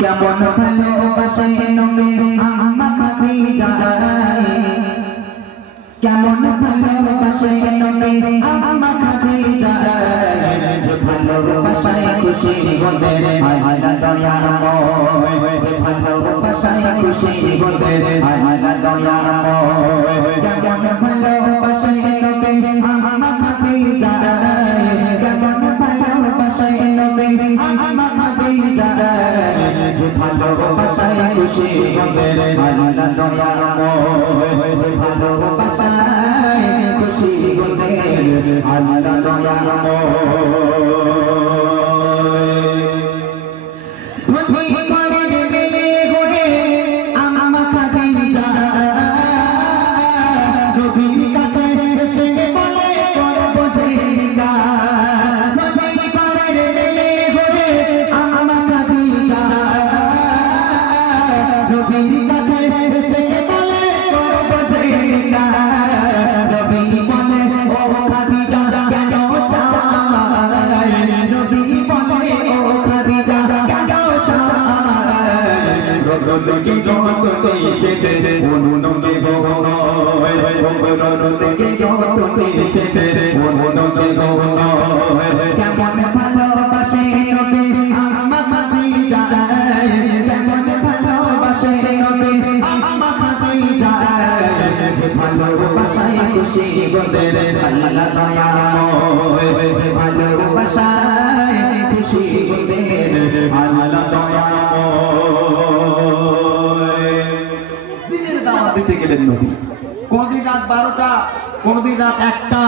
কেমন ভালোবাসে নবী আম্মা খাদিজা কেমন ভালোবাসে নবী আম্মা খাদিজা যে ভালোবাসায় খুশি হলে আল্লাহ দয়াময় যে ভালোবাসায় খুশি হলে আল্লাহ দয়াময় কেমন ভালোবাসে নবী আম্মা খাদিজা কেমন ভালোবাসে নবী আম্মা খাদিজা যে ভালোবাসায় খুশি হলে আল্লাহ দয়াময় যে ভালোবাসায় খুশি হলে আল্লাহ দয়াময় নকে যত দিয়েছে নকে গহনয় নকে যত দিয়েছে নকে গহনয় কেমন ভালোবাসে নবী আম্মা খাদিজা কেমন ভালোবাসে নবী আম্মা খাদিজা যে ভালোবাসায় খুশি হলে আল্লাহ দয়াময় যে ভালোবাসায় খুশি হলে আল্লাহ কোনদিন রাত 12টা কোনদিন রাত 1টা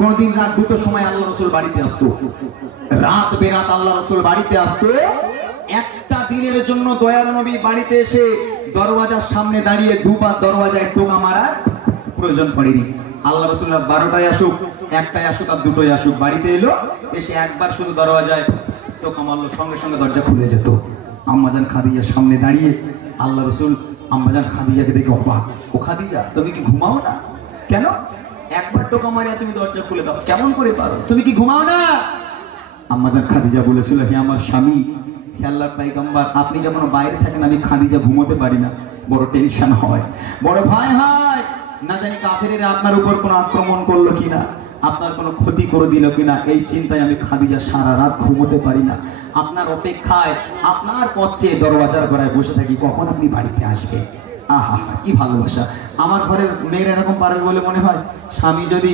কোনদিন রাত 2টোর সময় আল্লাহ রাসূল বাড়িতে আসতো রাত বেরাত আল্লাহ রাসূল বাড়িতে আসতো একটা দিনের জন্য দয়ার নবী বাড়িতে এসে দরওয়াজার সামনে দাঁড়িয়ে দুবার দরওয়াজায় টোকা মারার প্রয়োজন পড়েনি আল্লাহ রাসূল রাত 12টায় আসুক 1টায় আসুক আর 2টোয় আসুক বাড়িতে এলো এসে একবার শুধু দরওয়াজায় টোকা মারলো সঙ্গে সঙ্গে দরজা খুলে যেত আম্মাজান খাদিজার সামনে দাঁড়িয়ে আল্লাহ রাসূল আম্মাজান খাদিজাকে দেখে অবাক ও খাদিজা তুমি কি ঘুমাও না কেন একবার টোকা মারিয়া তুমি দরজা খুলে দাও কেমন করে পারো তুমি কি ঘুমাও না আম্মাজান খাদিজা বলেছিল হে আমার স্বামী হে আল্লাহর পয়গম্বর আপনি যখন বাইরে থাকেন আমি খাদিজা ঘুমোতে পারি না বড় টেনশন হয় বড় ভয় হয় না জানি কাফেরেরা আপনার উপর কোনো আক্রমণ করলো কিনা আপনার কোনো ক্ষতি করে দিল কিনা এই চিন্তায় আমি খাদিজা সারা রাত ঘুমোতে পারি না আপনার অপেক্ষায় আপনার পথ চেয়ে দরওয়াজার গোড়ায় বসে থাকি কখন আপনি বাড়িতে আসবে আহা কি ভালোবাসা আমার ঘরের মেয়ের এরকম পারবে বলে মনে হয় স্বামী যদি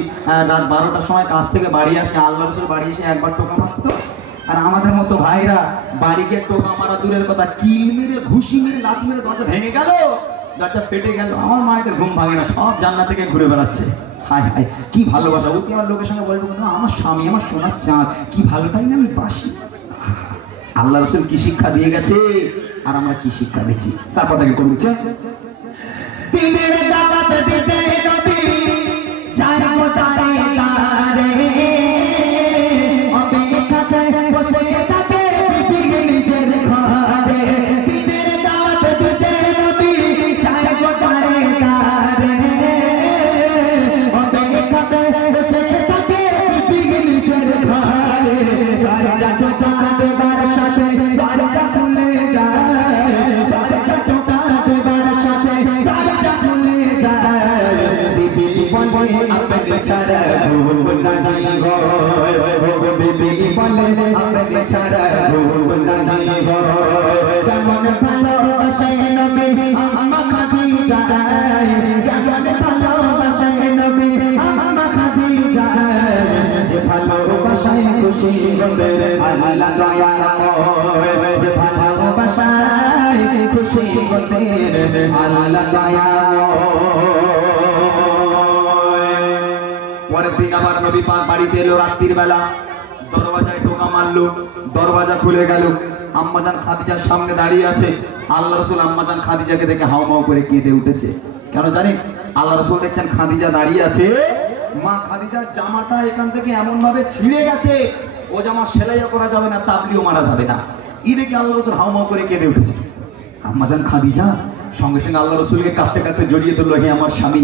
রাত 12টার সময় কাজ থেকে বাড়ি আসে আল্লাহ রাসূল বাড়ি এসে একবার টোকা মারতো আর আমাদের মতো ভাইরা বাড়ি গিয়ে টোকা মারা দূরের কথা কিল মেরে ঘুষি মেরে লাথি মেরে দরজা ভেঙে গেল দরজা ফেটে গেল আমার মায়েদের ঘুম ভাঙে না সব জান্নাত থেকে ঘুরে বেড়াচ্ছে হায় হায় কি ভালোবাসা ওই আমার লোকের সঙ্গে বলবো না আমার স্বামী আমার সোনার চাঁদ কি ভালোটাই না আমি বাসি আল্লাহ রাসূল কি শিক্ষা দিয়ে গেছে আর আমরা কি শিক্ষা নিচ্ছি তার কথা কি করছে দিনের দাওয়াত দিতে নবী চার কোতারে তারে অপেক্ষাতে বসে থাকে বিবি নিজের ঘরে দিনের দাওয়াত দিতে নবী চার কোতারে তারে অপেক্ষাতে বসে থাকে বিবি নিজের ঘরে দরজা ঠোকাতে বার সাথে দরজা খুলে যায় দরজা ঠোকাতে বার সাথে দরজা খুলে যায় বিবি বলে আপনি ছাড়া ঘুম নাহি হয় ও বিবি বলে আপনি ছাড়া ঘুম নাহি হয় কেমন ভালোবাসে নবী আম্মা খাদিজা কেমন ভালোবাসে নবী আম্মা খাদিজা যে ভালোবাসায় খুশি হলে আল্লাহ দয়াময় যে ভালোবাসায় খুশি হলে আল্লাহ দয়াময় পরের দিন আবার নবী পাক বাড়িতে এলো রাত্রির বেলা দরওয়াজায় টোকা মারলো দরওয়াজা খুলে গেল আম্মাজান খাদিজার সামনে দাঁড়িয়ে আছে আল্লাহ রাসূল আম্মাজান খাদিজাকে দেখে হাউমাউ করে কেঁদে উঠেছে কেন জানেন আল্লাহ রাসূল দেখছেন খাদিজা দাঁড়িয়ে আছে মা খাদিজার জামাটা এখান থেকে এমন ভাবে ছিঁড়ে গেছে ও জামা সেলাইও করা যাবে না তাবলিও মারা যাবে না এই দেখে আল্লাহ রাসূল হাউমাউ করে কেঁদে উঠেছে আম্মাজান খাদিজা সঙ্গে সঙ্গে আল্লাহ রাসূলকে কাঁদতে কাঁদতে জড়িয়ে ধরলো হে আমার স্বামী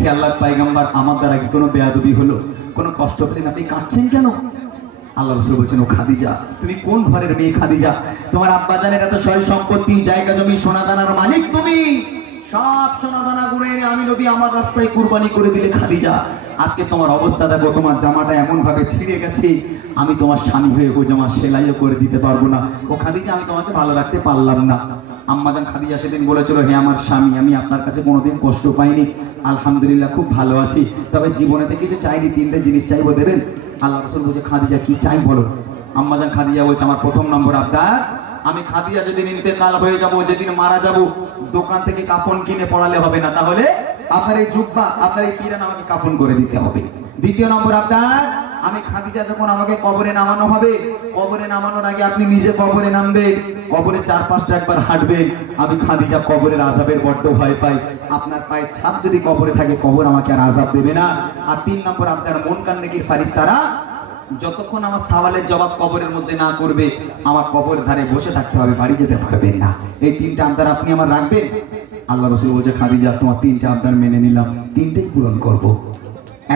হে আল্লাহর পয়গম্বর আমার দ্বারা কি কোনো বেয়াদবি হলো কোনো কষ্ট পেলেন আপনি কাঁদছেন কেন আল্লাহ রাসূল বলছেন, ও খাদিজা, তুমি কোন ঘরের মেয়ে খাদিজা? তোমার আব্বা জানের এত সয় সম্পত্তি, জায়গা জমি, সোনা দানার মালিক তুমি। সব সোনা দানা গুনে এনে আমি নবী আমার রাস্তায় কুরবানি করে দিলে খাদিজা। আজকে তোমার অবস্থা দেখো, তোমার জামাটা এমন ভাবে ছিঁড়ে গেছে, আমি তোমার স্বামী হয়ে ও জামা সেলাইও করে দিতে পারবো না। ও খাদিজা, আমি তোমাকে ভালো রাখতে পারলাম না। আম্মাজান খাদিজা সেদিন বলেছিল, হে আমার স্বামী, আমি আপনার কাছে কোনোদিন কষ্ট পাইনি, আলহামদুলিল্লাহ খুব ভালো আছি, তবে জীবনেতে কিছু চাইনি, তিনটে জিনিস চাইবো, দেবেন? আল্লাহ রাসূল বলছে, খাদিজা কি চাই বলো। আম্মাজান খাদিজা বলছে, আমার প্রথম নম্বর আবদার, আমি খাদিজা যেদিন ইন্তেকাল হয়ে যাব, যেদিন মারা যাব, দোকান থেকে কাফন কিনে পড়ালে হবে না, তাহলে আপনার এই জুব্বা, আপনার এই পিরান আমাকে কাফন করে দিতে হবে। দ্বিতীয় নম্বর আবদার, আমি খাদিজা যখন আমাকে কবরে নামানো হবে, কবরে নামানোর আগে আপনি নিজে কবরে নামবেন, কবরের চারপাশটা একবার হাঁটবেন। আমি খাদিজা কবরের আযাবের বড্ড ভয় পাই, আপনার পায়ে ছাপ যদি কবরে থাকে, কবর আমাকে আর আযাব দেবে না। আর তিন নম্বর আবদার, মুনকার নেকির ফারিস্তারা যতক্ষণ আমার সওয়ালের জবাব কবরের মধ্যে না করবে, আমার কবরের ধারে বসে থাকতে হবে, বাড়ি যেতে পারবেন না। এই তিনটা আবদার আপনি আমার রাখবেন? আল্লাহ রাসূল বলছে, খাদিজা তোমার তিনটা আবদার মেনে নিলাম, তিনটেই পূরণ করব।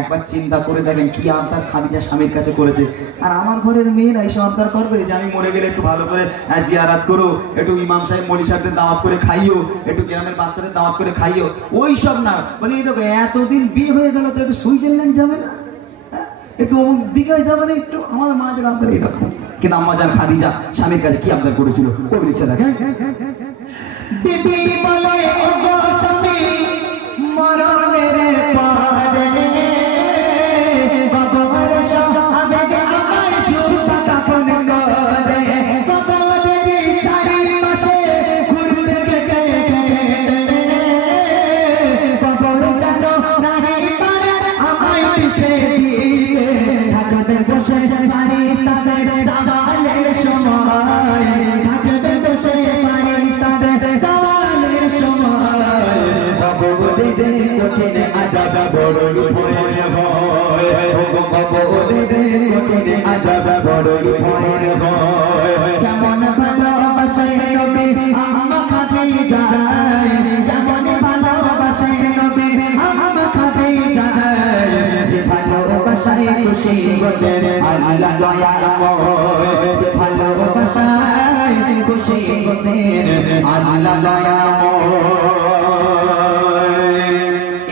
একবার চিন্তা করে দেখেন কি আবদার খাদিজা স্বামীর কাছে করেছে। আর আমার ঘরের মেয়েরা এইসব আবদার করবে যে আমি মরে গেলে একটু ভালো করে জিয়ারাত করো, একটু ইমাম সাহেব মলি সাহেবদের দাওয়াত করে খাইও, একটু গ্রামের বাচ্চাদের দাওয়াত করে খাইও, ওই সব না। বলে এই দেখো, এতদিন বিয়ে হয়ে গেল, তো একটু সুইজারল্যান্ড যাবে না, একটু অমুক দিকে যাবে না, একটু আমার মায়ের আবদার এইরকম। কিন্তু আম্মাজান খাদিজা স্বামীর কাছে কি আবদার করেছিল, কবির ইচ্ছা দেখেন। বিবি বলে, ওগো স্বামী, মরণের পরে কবর সাহাবে আমায় জুব্বা কাফন করে, কবরের চারিপাশে ঘুরতে কেটে কবর জানো নাহি পারে আমায় পিষে দিয়ে থাকবে বসে ফারিস্তাদের সওয়ালের সময়, থাকবে বসে ফারিস্তাদের সওয়ালের সময়। কবরের কঠিন আযাব বড়ই ভয়ের হয়, কবরের কঠিন আযাব বড়ই ভয়ের হয়। কেমন ভালোবাসে নবী আম্মা খাদিজা, কেমন ভালোবাসে নবী আম্মা খাদিজা, যে ভালোবাসায় খুশি হলেন আল্লাহ দয়াময়, যে ভালোবাসায় খুশি হলেন আল্লাহ দয়াময়।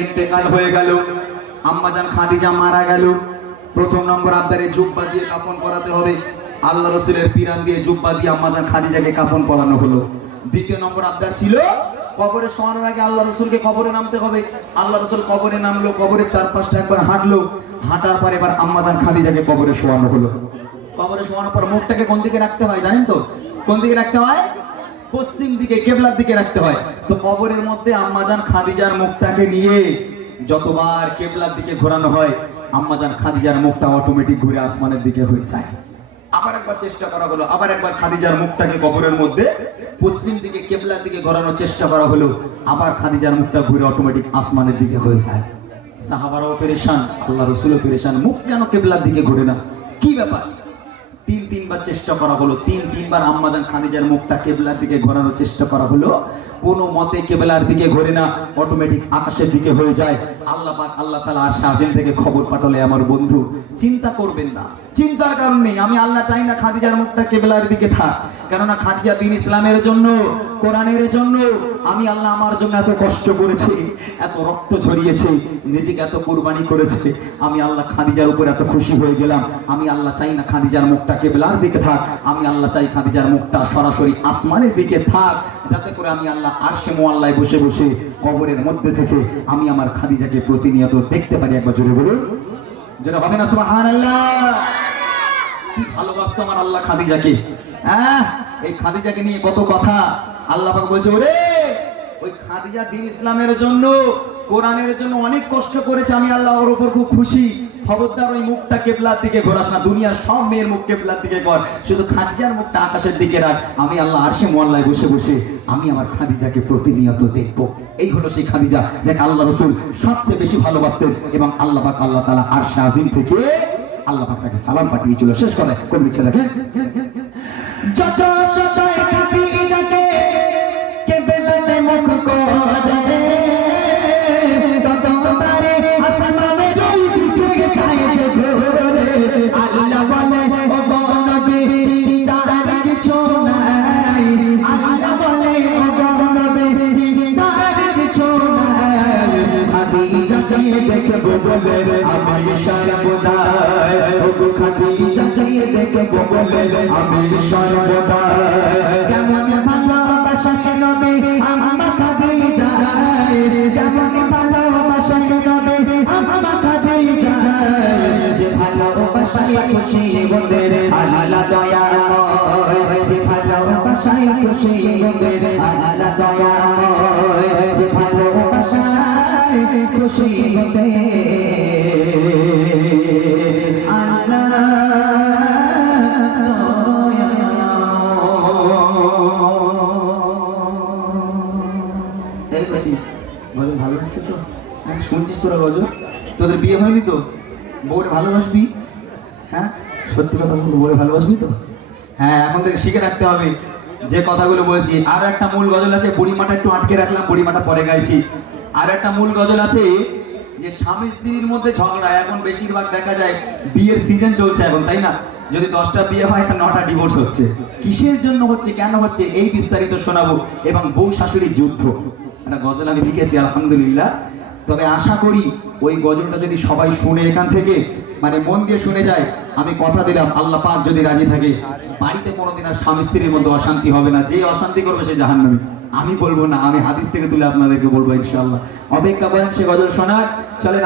ইন্তেকাল হয়ে গেল, আম্মাজান খাদিজা মারা গেল। প্রথম নম্বর আবদারে জুব্বা দিয়ে কাফন করাতে হবে। আল্লাহ রাসূলের পিরান দিয়ে জুব্বা দিয়ে আম্মাজান খাদিজাকে কাফন পরানো হলো। দ্বিতীয় নম্বর আবদার ছিল, কবরে শোয়ানোর আগে আল্লাহ রাসূলকে কবরে নামতে হবে। আল্লাহ রাসূল কবরে নামলো, কবরের চারপাশটা একবার হাঁটলো, হাঁটার পর এবার আম্মাজান খাদিজাকে কবরে শোয়ানো হলো। কবরে শোয়ানোর পর মুখটাকে কোন দিকে রাখতে হয় জানেন তো? কোন দিকে রাখতে হয়? পশ্চিম দিকে, কেবলার দিকে রাখতে হয়। তো কবরের মধ্যে আম্মাজান খাদিজার মুখটাকে নিয়ে যতবার কেবলার দিকে ঘোরানো হয়, আম্মাজান খাদিজার মুখটা অটোমেটিক ঘুরে আসমানের দিকে হয়ে যায়। আবার একবার চেষ্টা করা হলো, আবার একবার খাদিজার মুখটাকে কবরের মধ্যে পশ্চিম দিকে কেবলার দিকে ঘোরানোর চেষ্টা করা হলো, আবার খাদিজার মুখটা ঘুরে অটোমেটিক আসমানের দিকে হয়ে যায়। সাহাবারাও পেরেশান, আল্লাহ রাসূলও পেরেশান, মুখ কেন কেবলার দিকে ঘুরে না, কি ব্যাপার? তিনবার চেষ্টা করা হলো, তিনবার আম্মাজান খাদিজার মুখটা কেবলার দিকে ঘোরানোর চেষ্টা করা হলো, কোনো মতে কেবলার দিকে ঘোরে না, অটোমেটিক আকাশের দিকে হয়ে যায়। আল্লাহ পাক আল্লাহ তাআলা আরশে আজিম থেকে খবর পাঠালে, আমার বন্ধু চিন্তা করবেন না, চিন্তার কারণ নেই। আমি আল্লাহ চাই না খাদিজার মুখটা কেবলার দিকে থাক, কেননা খাদিজা দ্বীন ইসলামের জন্য, কোরআনের জন্য আমি আল্লাহ আমার জন্য এত কষ্ট করেছি, এত রক্ত ঝরিয়েছে, নিজেকে এত কুরবানি করেছে। আমি আল্লাহ খাদিজার উপর এত খুশি হয়ে গেলাম। আমি আল্লাহ চাই না খাদিজার মুখটা কেবলার দিকে থাক, আমি আল্লাহ চাই খাদিজার মুখটা সরাসরি আসমানের দিকে থাক, যাতে করে আমি আল্লাহ আরশে মুআল্লায় বসে বসে কবরের মধ্যে থেকে আমি আমার খাদিজাকে প্রতিনিয়ত দেখতে পারি। একবার জোরে বলুন, জোরে হবে না সুবহানাল্লাহ? কি ভালোবাসতো আমার আল্লাহ খাদিজাকে। এই খাদিজাকে নিয়ে কত কথা। আল্লাহ পাক বলছে, ওরে ওই খাদিজা দ্বীন ইসলামের জন্য, কোরআনের জন্য অনেক কষ্ট করেছে, আমি আল্লাহ ওর উপর খুব খুশি। খবরদার ওই মুখটা কেবলার দিকে ঘোরাস না, দুনিয়ার সব মেয়ের মুখ কেবলার দিকে কর, শুধু খাদিজার মুখটা আকাশের দিকে রাখ। আমি আল্লাহ আরশে মুআল্লায় বসে বসে আমি আমার খাদিজাকে প্রতিনিয়ত দেখবো। এই হলো সেই খাদিজা যাকে আল্লাহ রাসূল সবচেয়ে বেশি ভালোবাসতেন, এবং আল্লাহ পাক আল্লাহ তাআলা আরশে আজিম থেকে আল্লাহ পাক তাকে সালাম পাঠিয়েছিল। শেষ কথা কোন ইচ্ছা দেখেন, যত সবাই খাদিজাকে কেবলাতে মুখ করে, তত তারে আসমানে দিকে চায় যে জোরে। আল্লাহ বলে, খুশি হতে আল্লাহ দয়াময় যে ভালোবাসায় খুশি হতে আল্লাহ এই বেশি গজল ভালো লাগছে তো? হ্যাঁ শুনছিস তোরা গজল? তোদের বিয়ে হয়নি তো? বউরে ভালোবাসবি? হ্যাঁ সত্যি কথা বলবো, বউরে ভালোবাসবি তো? হ্যাঁ এখন থেকে শিখে রাখতে হবে যে কথাগুলো বলছি। আর একটা মূল গজল আছে, বুড়িমাটা একটু আটকে রাখলাম, বুড়িমাটা পরে গাইছি। আর একটা মূল গজল আছে যে স্বামী স্ত্রীর মধ্যে ঝগড়া এখন বেশিরভাগ দেখা যায়, বিয়ের সিজন চলছে এখন, তাই না? যদি 10টা বিয়ে হয় তা 9টা ডিভোর্স হচ্ছে। কিসের জন্য হচ্ছে, কেন হচ্ছে, এই বিস্তারিত শোনাবো। এবং বউ শাশুড়ির যুদ্ধ একটা গজল আমি লিখেছি আলহামদুলিল্লাহ। তবে আশা করি ওই গজলটা যদি সবাই শুনে এখান থেকে মানে মন দিয়ে শুনে যায়, আমি কথা দিলাম আল্লাহ পাক যদি রাজি থাকে, বাড়িতে কোনোদিন আর স্বামী স্ত্রীর মধ্যে অশান্তি হবে না। যে অশান্তি করবে সে জাহান্নামী। আমি বলবো না, আমি হাদিস থেকে তুলে আপনাদেরকে বলবো ইনশাআল্লাহ। অপেক্ষা করেন সে গজল শোনার। চলেন